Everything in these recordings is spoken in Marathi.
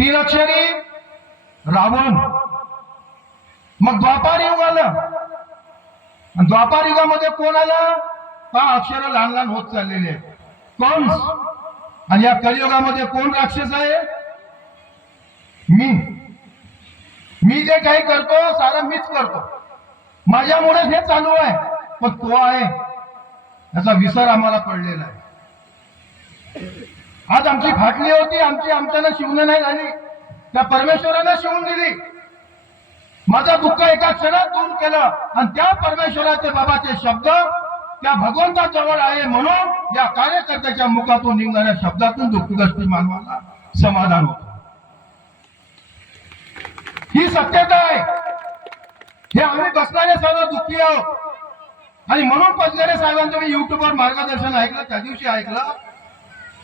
तीन अक्षरी. रावण. मग द्वापार युग आलं आणि द्वापार युगामध्ये कोण आलं? पहा अक्षर लहान लहान होत चाललेले. आहेत. कंस आणि या कलियुगामध्ये कोण राक्षस आहे? मी. मी जे काही करतो सारा मीच करतो. माझ्यामुळेच हे चालू आहे. पण तो आहे. याचा विसर आम्हाला पडलेला आहे. आज आमची फाटली होती आमची आमच्यानं शिवणं नाही झाली. त्या परमेश्वरानं शिवून दिली. माझा दुःख एका क्षणात दूर केलं आणि त्या परमेश्वराचे बाबाचे शब्द त्या भगवंताजवळ आहे म्हणून या कार्यकर्त्याच्या मुखातून निघणाऱ्या शब्दातून दुःखग्रस्ती मानवाला समाधान होत. ही सत्यता आहे. हे आम्ही बसणारे सर्व दुःखी आहोत. आणि म्हणून पचगरे साहेबांचं मी युट्यूबवर मार्गदर्शन ऐकलं त्या दिवशी ऐकलं.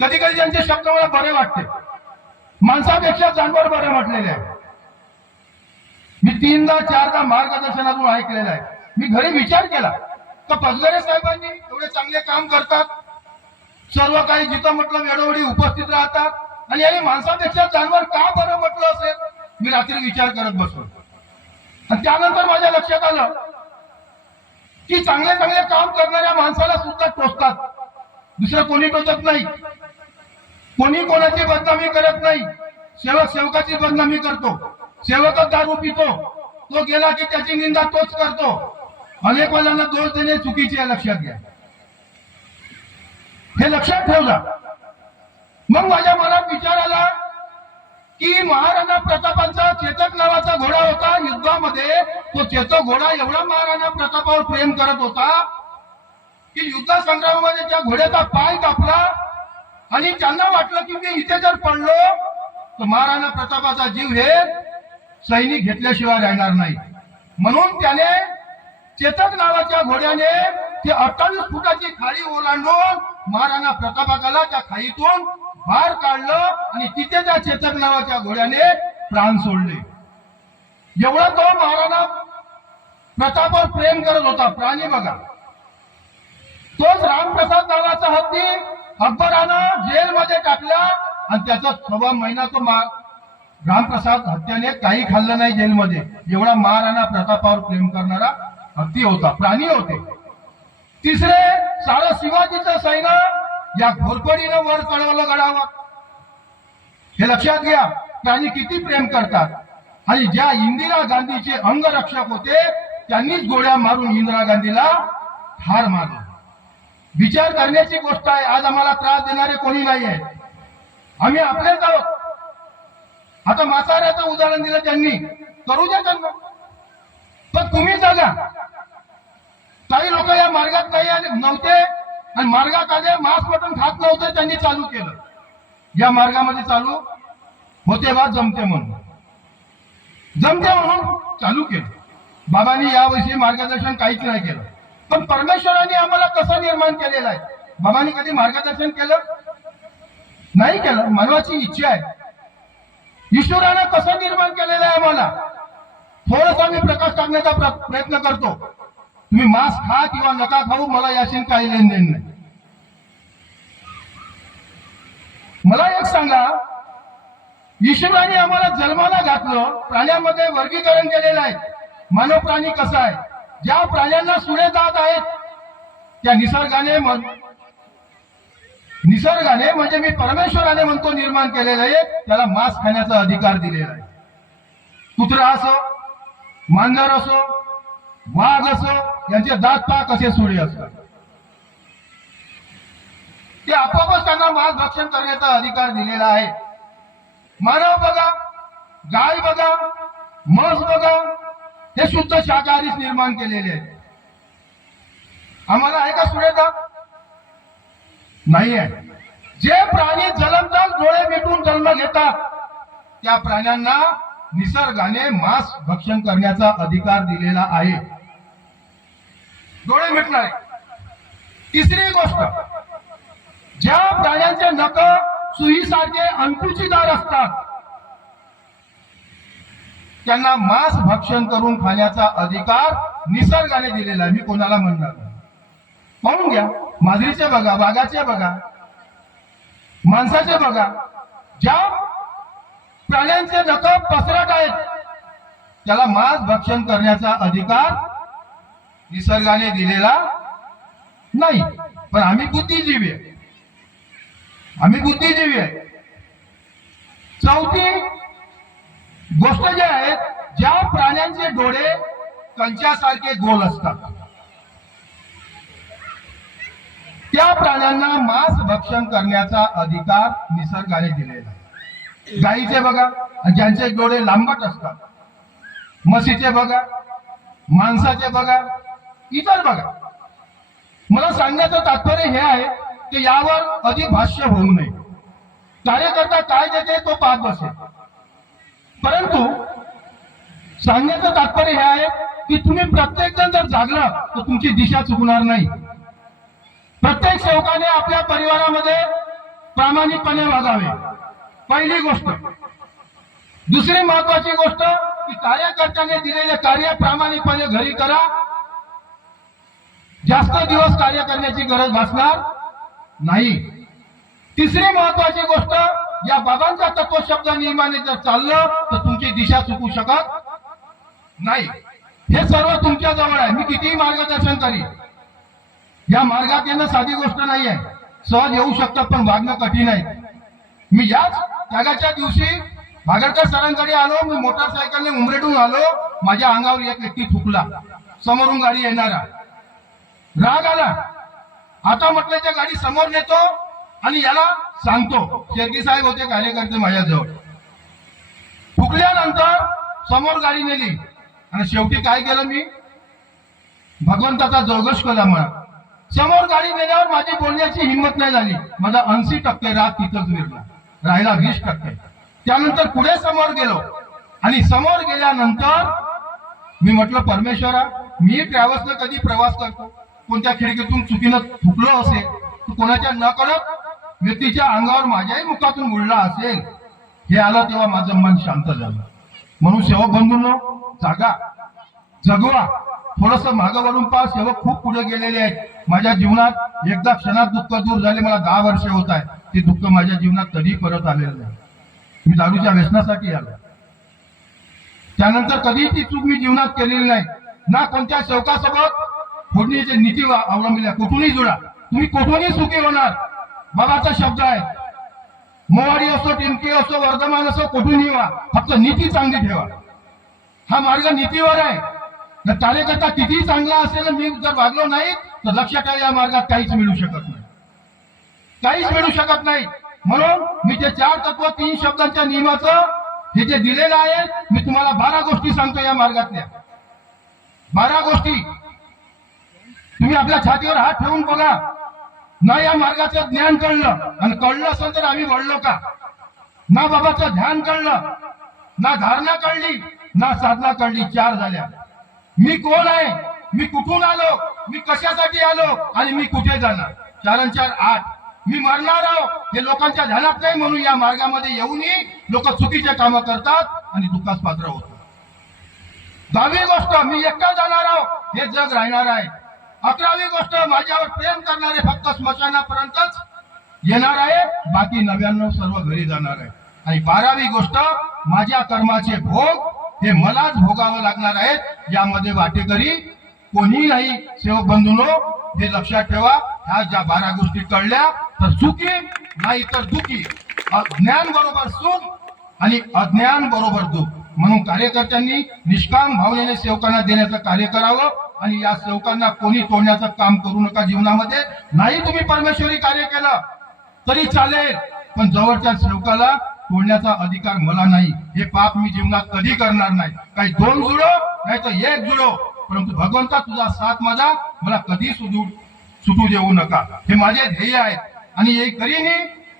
कधी कधी त्यांचे शब्द मला बरे वाटते. माणसापेक्षा जानवर बरे म्हटलेले आहे मी तीनदा चारदा मार्गदर्शनातून ऐकलेलं आहे. मी घरी विचार केला. तर पजगरे साहेबांनी एवढे चांगले काम करतात. सर्व काही जिथं म्हटलं वेळोवेळी उपस्थित राहतात. आणि यांनी माणसापेक्षा जानवर का बरं म्हटलं असेल? मी रात्री विचार करत बसलो. आणि त्यानंतर माझ्या लक्षात आलं की चांगले चांगले काम करणाऱ्या माणसाला सुद्धा टोचतात. दुसरं कोणी टोचत नाही. कोणी कोणाची बदनामी करत नाही. सेवक सेवकाची बदनामी करतो. सेवकच दारू पितो. तो गेला की त्याची निंदा तोच करतो. अनेक वेळांना दोष देणे चुकीचे आहे लक्षात घ्या. हे लक्षात ठेवला मग माझ्या मनात विचार आला की महाराणा प्रतापांचा चेतक नावाचा घोडा होता. युद्धामध्ये तो चेतक घोडा एवढा महाराणा प्रतापावर प्रेम करत होता की युद्ध संग्रामामध्ये त्या घोड्याचा पाय कापला. आणि त्यांना वाटलं की मी इथे जर पडलो तर महाराणा प्रतापाचा जीव हे सैनिक घेतल्याशिवाय राहणार नाही. म्हणून त्याने चेतक नावाच्या घोड्याने ते अठ्ठावीस फुटाची खाडी ओलांडून महाराणा प्रतापाकाला त्या खाईतून बाहेर काढलं आणि तिथे त्या चेतक नावाच्या घोड्याने प्राण सोडले. एवढा तो महाराणा प्रतापावर प्रेम करत होता. प्राणी बघा. तोच रामप्रसाद नावाचा हत्ती अकबरानं जेलमध्ये टाकला आणि त्याचा सव्वा महिना तो मार रामप्रसाद हत्याने काही खाल्लं नाही जेलमध्ये. एवढा महाराणा प्रतापावर प्रेम करणारा हत्ती होता प्राणी होते. तिसरे सारं शिवाजीचं सैना या घोरपडीनं वर चढवलं गडावर. हे लक्षात घ्या प्राणी किती प्रेम करतात. आणि ज्या इंदिरा गांधीचे अंगरक्षक होते त्यांनीच गोळ्या मारून इंदिरा गांधीला ठार मारलं. विचार करण्याची गोष्ट आहे. आज आम्हाला त्रास देणारे कोणी नाही आहे आम्ही आपलेच आहोत. आता मासाऱ्याचं उदाहरण दिलं त्यांनी. करू द्या त्यांना. पण तुम्ही जागा. काही लोक या मार्गात नाही आले नव्हते आणि मार्गात आले मांस मटण खात नव्हते त्यांनी चालू केलं. या मार्गामध्ये चालू होते बा जमते म्हणून. जमते म्हणून चालू केलं. बाबांनी याविषयी मार्गदर्शन काहीच नाही केलं. पण परमेश्वराने आम्हाला कसं निर्माण केलेलं आहे? बाबांनी कधी मार्गदर्शन केलं? नाही केलं. मानवाची इच्छा आहे. ईश्वरानं कसं निर्माण केलेलं आहे आम्हाला? थोडसा मी प्रकाश टाकण्याचा प्र- प्रयत्न करतो. तुम्ही मांस खा किंवा नका खाऊ मला याशी काही लेन देण नाही. मला एक सांगा. ईश्वराने आम्हाला जन्माला घातलं प्राण्यामध्ये वर्गीकरण केलेलं आहे. मानव प्राणी कसा आहे? ज्या प्राण्यांना सुळे जात आहेत त्या निसर्गाने निसर्गाने म्हणजे मी परमेश्वराने म्हणतो निर्माण केलेलं आहे त्याला मांस खाण्याचा अधिकार दिलेला आहे. कुत्रा असो मांजर असो वाघ असो यांचे दात पाक असे सुळे असतात. ते आपोआपच त्यांना मांस भक्षण करण्याचा अधिकार दिलेला आहे. मानव बघा गाय बघा म्हस बघा हे सुद्धा शाकाहारीच निर्माण केलेले आहेत. आम्हाला आहे का सुरेदा नाही आहे जे प्राणी जलमतात डोळे मिटून जन्म घेतात त्या प्राण्यांना निसर्गाने मांस भक्षण करण्याचा अधिकार दिलेला आहे. डोळे मिटणारे. तिसरी गोष्ट ज्या प्राण्यांचे नख सुईसारखे अंकुचीदार असतात त्यांना मांस भक्षण करून खाण्याचा अधिकार निसर्गाने दिलेला आहे. मी कोणाला म्हणणार पाहून घ्या. माजरीचे बघा वाघाचे बघा माणसाचे बघा. ज्या प्राण्यांचे नख पसरट आहेत त्याला मांस भक्षण करण्याचा अधिकार निसर्गाने दिलेला नाही. पण आम्ही बुद्धिजीवी आहे. आम्ही बुद्धिजीवी आहे. चौथी गोष्ट जी आहे ज्या प्राण्यांचे डोळे कंच्यासारखे गोल असतात. त्या प्राण्यांना मांस भक्षण करण्याचा अधिकार निसर्गाने दिलेला आहे. गाईचे बघा आणि ज्यांचे डोळे लांबट असतात. म्हशीचे बघा माणसाचे बघा इतर बघा. मला सांगण्याचं तात्पर्य हे आहे की यावर अधिक भाष्य होऊ नये. कार्यकर्ता काय देते तो पाहत बसेल. परंतु सांगण्याचं तात्पर्य हे आहे की तुम्ही प्रत्येक जण जर जागला तर तुमची दिशा चुकणार नाही. प्रत्येक सेवकाने आपल्या परिवारामध्ये प्रामाणिकपणे वागावे. पहिली गोष्ट. दुसरी महत्वाची गोष्ट की कार्यकर्त्याने दिलेले कार्य प्रामाणिकपणे घरी करा. जास्त दिवस कार्य करण्याची गरज भासणार नाही. तिसरी महत्वाची गोष्ट या बाबांचा तत्व शब्द नियमाने जर चाललं तर तुमची दिशा चुकू शकत नाही. हे सर्व तुमच्या जवळ आहे. मी कितीही मार्गदर्शन करीन. या मार्गात येणं साधी गोष्ट नाही आहे सहज येऊ शकतात पण वागणं कठीण आहे. मी याच त्यागाच्या दिवशी भागडकर सरांकडे आलो. मी मोटरसायकलने उमरेटून आलो. माझ्या अंगावर एक व्यक्ती थुकला. समोरून गाडी येणारा. राग आला. आता म्हटलं त्या गाडी समोर नेतो आणि याला सांगतो शेरगी साहेब होते कार्यकर्ते माझ्याजवळ. फुकल्यानंतर समोर गाडी नेली. आणि शेवटी काय केलं मी? भगवंताचा जवगश केला मला समोर गाडी नेल्यावर माझी बोलण्याची हिंमत नाही झाली. माझा ऐंशी टक्के राग तिथंच विरला. राहिला वीस टक्के. त्यानंतर पुढे समोर गेलो. आणि समोर गेल्यानंतर मी म्हटलं परमेश्वरा मी ट्रॅव्हल्सनं कधी प्रवास करतो? कोणत्या खिडकीतून चुकीनं थुकलो असेल? कोणाच्या न युतीच्या व्यक्तीच्या अंगावर माझ्याही मुखातून उडला असेल हे आलं तेव्हा माझं मन शांत झालं. म्हणून सेवक बंधूंनो जागा जगवा. थोडस मागं वरून पहा सेवक खूप पुढे गेलेले आहेत. माझ्या जीवनात एकदा क्षणात दुःख दूर झाले मला दहा वर्षे होत आहे ते दुःख माझ्या जीवनात कधी परत आलेलं नाही. मी दारूच्या व्यसनासाठी आलो. त्यानंतर कधीही ती चूक मी जीवनात केलेली नाही. ना कोणत्या सेवकासोबत फोडणीचे नीती वा- कुठूनही जुळा. तुम्ही कुठूनही सुखी होणार. बाबाचा शब्द आहे. मोवाडी असो टिमकी असो वर्धमान असो कुठूनही व्हा फक्त नीती चांगली ठेवा. हा मार्ग नीतीवर आहे. जर कार्यकर्ता कितीही चांगला असेल मी जर वागलो नाही तर लक्षात ठेवा या मार्गात काहीच मिळू शकत नाही. काहीच मिळू शकत नाही. म्हणून मी ते चार तत्व तीन शब्दांच्या नियमाचं हे जे दिलेलं आहे मी तुम्हाला बारा गोष्टी सांगतो या मार्गातल्या. बारा गोष्टी. तुम्ही आपल्या छातीवर हात ठेवून बघा ना या मार्गाचं ज्ञान कळलं. आणि कळलं असेल तर आम्ही वळलो का? ना बाबाचं ध्यान कळलं. ना धारणा कळली. ना साधना कळली. चार झाल्या. मी कोण आहे? मी कुठून आलो? मी कशासाठी आलो? आणि मी कुठे जाणार? चार चार आठ. मी मरणार आहो. हे लोकांच्या ध्यानात नाही म्हणून या मार्गामध्ये येऊनही लोक चुकीचे कामं करतात आणि दुःखास पात्र होतात. दहावी गोष्ट मी एकटा जाणार आहो. हे जग राहणार आहे. अकरावी गोष्ट माझ्यावर प्रेम करणारे फक्त स्मशानापर्यंतच येणार आहे. बाकी नव्याण्णव सर्व घरी जाणार आहे. आणि बारावी गोष्ट माझ्या कर्माचे भोग हे मलाच भोगावं लागणार आहेत. यामध्ये वाटेकरी कोणी नाही सेवक बंधूनो हे लक्षात ठेवा. ह्या ज्या बारा गोष्टी कळल्या तर सुखी नाही तर दुखी. ज्ञान बरोबर सुख आणि अज्ञान बरोबर दुःख. म्हणून कार्यकर्त्यांनी निष्काम भावनेने सेवकांना देण्याचं कार्य करावं आणि या सेवकांना कोणी तोडण्याचं काम करू नका जीवनामध्ये. नाही तुम्ही परमेश्वरी कार्य केलं तरी चालेल. पण जवळच्या सेवकाला तोडण्याचा अधिकार मला नाही. हे पाप मी जीवनात कधी करणार नाही. काही दोन जुडो नाही तर एक जुडो परंतु भगवंता तुझा साथ माझा मला कधी सुटू सुटू देऊ नका. हे माझे ध्येय आहे आणि हे करीन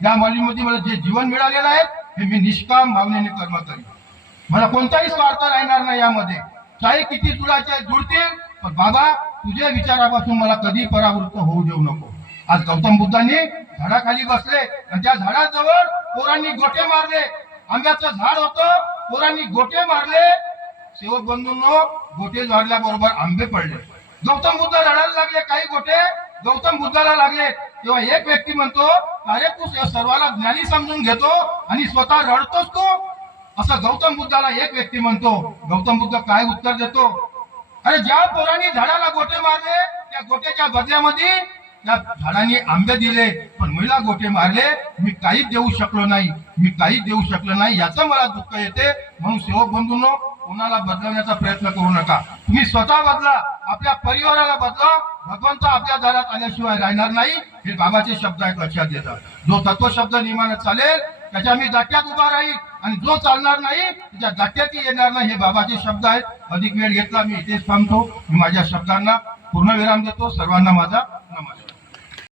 या मालिमध्ये मला जे जीवन मिळालेलं आहे हे मी निष्काम भावनेने कर्म करीन. मला कोणताही स्वार्थ राहणार नाही यामध्ये. चाहे किती जुळाचे जुळतील? पण बाबा तुझ्या विचारापासून मला कधी परावृत्त होऊ देऊ नको. आज गौतम बुद्धांनी झाडाखाली बसले आणि त्या झाडाजवळ पोरांनी गोटे मारले. आंब्याचं झाड होतं पोरांनी गोटे मारले. सेवक बंधूंनो गोटे झाडल्याबरोबर आंबे पडले. गौतम बुद्ध रडायला लागले काही गोटे. गौतम बुद्धाला लागले. तेव्हा एक व्यक्ती म्हणतो अरे तू सर्वाला ज्ञानी समजून घेतो आणि स्वतः रडतोस तू. असं गौतम बुद्धाला एक व्यक्ती म्हणतो गौतम बुद्ध काय उत्तर देतो? अरे ज्या पोरांनी झाडाला गोटे मारले त्या गोट्याच्या बदल्यामध्ये त्या झाडांनी आंबे दिले पण मला गोटे मारले मी काहीच देऊ शकलो नाही मी काहीच देऊ शकलो नाही याचं मला दुःख येते. म्हणून सेवक बंधूंनो कोणाला बदलवण्याचा प्रयत्न करू नका. तुम्ही स्वतः बदला आपल्या परिवाराला बदला भगवंत आपल्या दारात आल्याशिवाय राहणार नाही. हे बाबाचे शब्द आहेत लक्षात येतात जो तत्व शब्द नियमानं चालेल त्याच्या मी दाट्यात उभा राहील आणि जो चालणार नाही त्याच्या दाट्यातही येणार नाही हे बाबाचे शब्द आहेत. अधिक वेळ घेतला मी इथेच थांबतो. मी माझ्या शब्दांना पूर्णविराम देतो. सर्वांना माझा